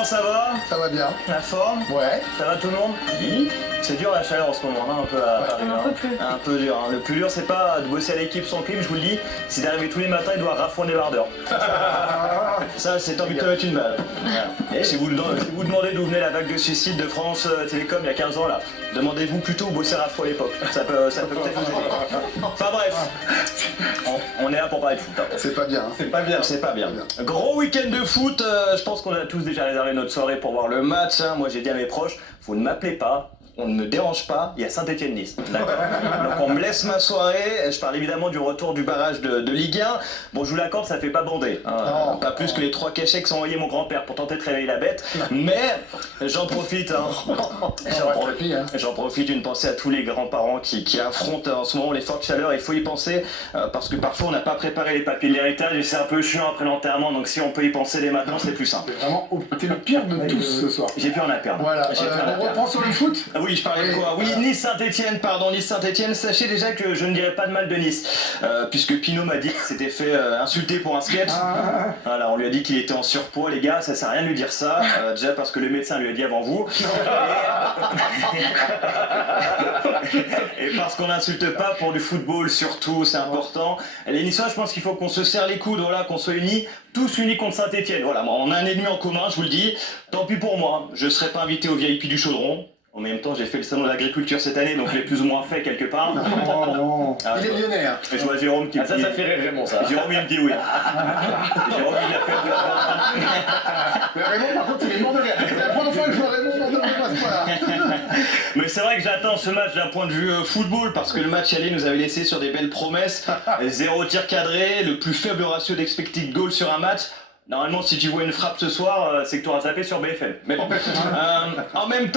Comment ça va? Ça va bien. La forme? Ouais. Ça va tout le monde? Oui. C'est dur la chaleur en ce moment, hein, un peu à Paris. Un peu plus. Un peu dur. Hein. Le plus dur, c'est pas de bosser à l'équipe sans clim, je vous le dis. C'est d'arriver tous les matins et de devoir raffourner l'ardeur. Ça, c'est envie de te mettre une balle. Voilà. Et si vous demandez d'où venait la vague de suicide de France Télécom il y a 15 ans, là, demandez-vous plutôt où bossait Rafo à l'époque. Ça peut peut-être vous aider. Enfin bref, on est là pour parler de foot. Hein. C'est pas bien. Hein. C'est pas bien. C'est pas bien. Gros week-end de foot. Je pense qu'on a tous déjà réservé notre soirée pour voir le match. Hein. Moi, j'ai dit à mes proches, vous ne m'appelez pas. On ne me dérange pas, il y a Saint-Étienne-Nice. D'accord. Donc on me laisse ma soirée. Je parle évidemment du retour du barrage de Ligue 1. Bon, je vous l'accorde, ça fait pas bander. Hein. Pas plus que les 3 cachets que s'est envoyé mon grand-père pour tenter de réveiller la bête. Mais j'en profite. Hein. J'en profite d'une pensée à tous les grands-parents qui affrontent en ce moment les fortes chaleurs. Il faut y penser parce que parfois on n'a pas préparé les papiers de l'héritage et c'est un peu chiant après l'enterrement. Donc si on peut y penser dès maintenant, c'est plus simple. T'es le pire de tous ce soir. J'ai plus en à perdre. Voilà. On reprend sur le foot. Oui, je parlais de quoi? Oui, Nice-Saint-Etienne, pardon, Nice-Saint-Etienne. Sachez déjà que je ne dirais pas de mal de Nice, puisque Pinot m'a dit qu'il s'était fait insulter pour un sketch. Voilà, on lui a dit qu'il était en surpoids, les gars, ça sert à rien de lui dire ça, déjà parce que le médecin lui a dit avant vous. Et parce qu'on n'insulte pas pour du football surtout, c'est important. Les Niçois, je pense qu'il faut qu'on se serre les coudes, voilà, qu'on soit unis, tous unis contre Saint-Etienne. Voilà, on a un ennemi en commun, je vous le dis. Tant pis pour moi, je ne serai pas invité au VIP du Chaudron. En même temps, j'ai fait le salon de l'agriculture cette année, donc je l'ai plus ou moins fait quelque part. Oh non. Il est lyonnais. Hein. Et je vois Jérôme qui me dit... Ça fait rire Raymond, ça. Jérôme, il me dit oui. Jérôme, il a fait... Mais Raymond, par contre, il est mort de rire. C'est la première fois que je vois Raymond mort de rire à ce point-là. Mais c'est vrai que j'attends ce match d'un point de vue football, parce que le match aller nous avait laissé sur des belles promesses. 0 tir cadré, le plus faible ratio d'expected goal sur un match. Normalement, si tu vois une frappe ce soir, c'est que tu auras tapé sur BFM. Mais bon. En même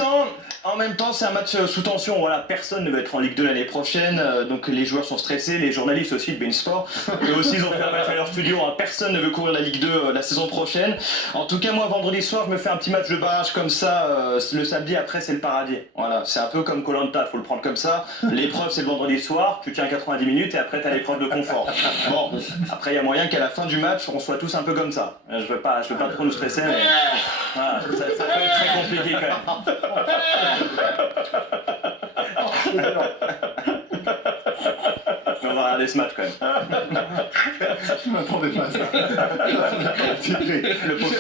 temps, c'est un match sous tension. Voilà, personne ne va être en Ligue 2 l'année prochaine. Donc les joueurs sont stressés, les journalistes aussi de Bein Sport. Eux aussi, ils ont fait un match à leur studio. Hein. Personne ne veut courir la Ligue 2 la saison prochaine. En tout cas, moi, vendredi soir, je me fais un petit match de barrage comme ça. Le samedi, après, c'est le paradis. Voilà, c'est un peu comme Koh-Lanta, faut le prendre comme ça. L'épreuve, c'est le vendredi soir. Tu tiens 90 minutes et après, t'as l'épreuve de confort. Bon, après, il y a moyen qu'à la fin du match, on soit tous un peu comme ça. Je veux pas trop nous stresser, mais voilà, ça peut être très compliqué quand même. On va regarder ce match quand même. Je m'attendais pas à ça. Le pauvre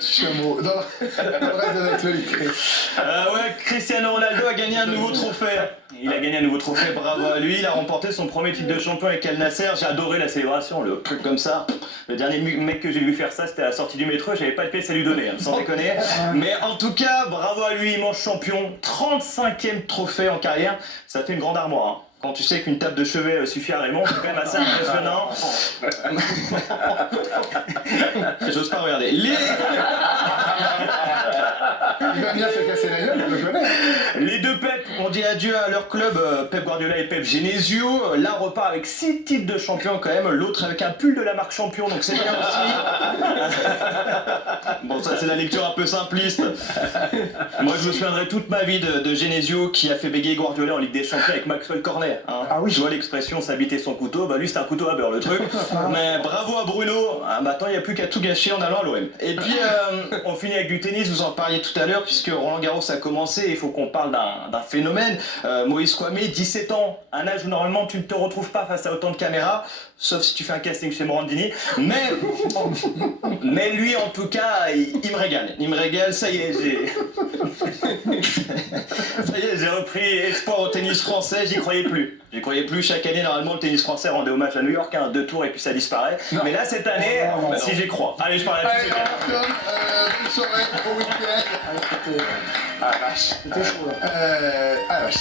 chameau. Dans le reste de l'actualité. Ouais, Cristiano Ronaldo a gagné un nouveau trophée. Il a gagné un nouveau trophée, bravo à lui. Il a remporté son premier titre de champion avec Al Nasser. J'ai adoré la célébration, le truc comme ça. Le dernier mec que j'ai vu faire ça, c'était à la sortie du métro. J'avais pas de pièce à lui donner, hein, sans déconner. Mais en tout cas, bravo à lui, immense champion. 35e trophée en carrière. Ça fait une grande armoire. Hein. Quand tu sais qu'une table de chevet suffit à Raymond, c'est quand même assez impressionnant. J'ose pas regarder. Il va venir se casser la gueule, je le connais. Les deux Pep ont dit adieu à leur club, Pep Guardiola et Pep Genesio. L'un repart avec 6 titres de champion quand même, l'autre avec un pull de la marque champion, donc c'est bien aussi. Bon, ça c'est la lecture un peu simpliste. Moi je me souviendrai toute ma vie de Genesio qui a fait bégayer Guardiola en Ligue des Champions avec Maxwell Cornet. Hein. Ah oui. Tu vois l'expression s'habiter son couteau, bah lui c'est un couteau à beurre le truc. Mais bravo à Bruno, maintenant il n'y a plus qu'à tout gâcher en allant à l'OM. Et puis on finit avec du tennis, vous en parliez tout à l'heure, puisque Roland Garros a commencé, il faut qu'on parle d'un phénomène. Moïse Kouamé, 17 ans, un âge où normalement tu ne te retrouves pas face à autant de caméras, sauf si tu fais un casting chez Morandini. Mais lui en tout cas, il me régale. Il me régale, ça y est, j'ai repris espoir au tennis français, j'y croyais plus. J'y croyais plus, chaque année normalement le tennis français rendait hommage à New York, 2 tours et puis ça disparaît. Non. Mais là cette année, si j'y crois. Allez, je parle à tous. Bonne soirée, bon week-end. C'était chaud là. Ah vache.